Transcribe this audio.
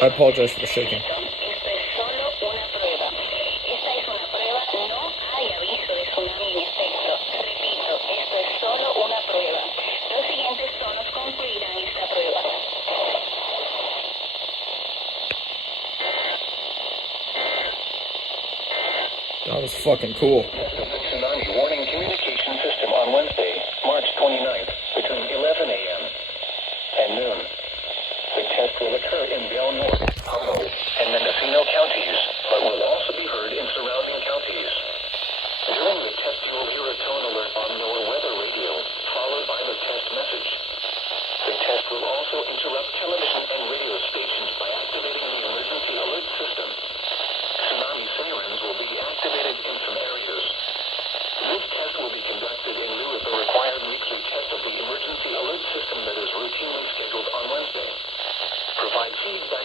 I apologize for the shaking. Esto es solo una prueba. Esta es una prueba, no hay aviso de tsunami en efecto. Repito, esto es solo una prueba. Los siguientes tonos concluirán esta prueba. That was fucking cool. The Tsunami Warning communication system on Wednesday, March 29th, between 11 a.m. and noon. The test will occur in Bell North, Humboldt, and Mendocino counties, but will also be heard in surrounding counties. During the test, you will hear a tone alert on your weather radio, followed by the test message. The test will also interrupt television and radio stations by activating the emergency alert system. Tsunami sirens will be activated in some areas. This test will be conducted in lieu of the required weekly test of the emergency alert system that is routinely scheduled on Wednesday. Provide feedback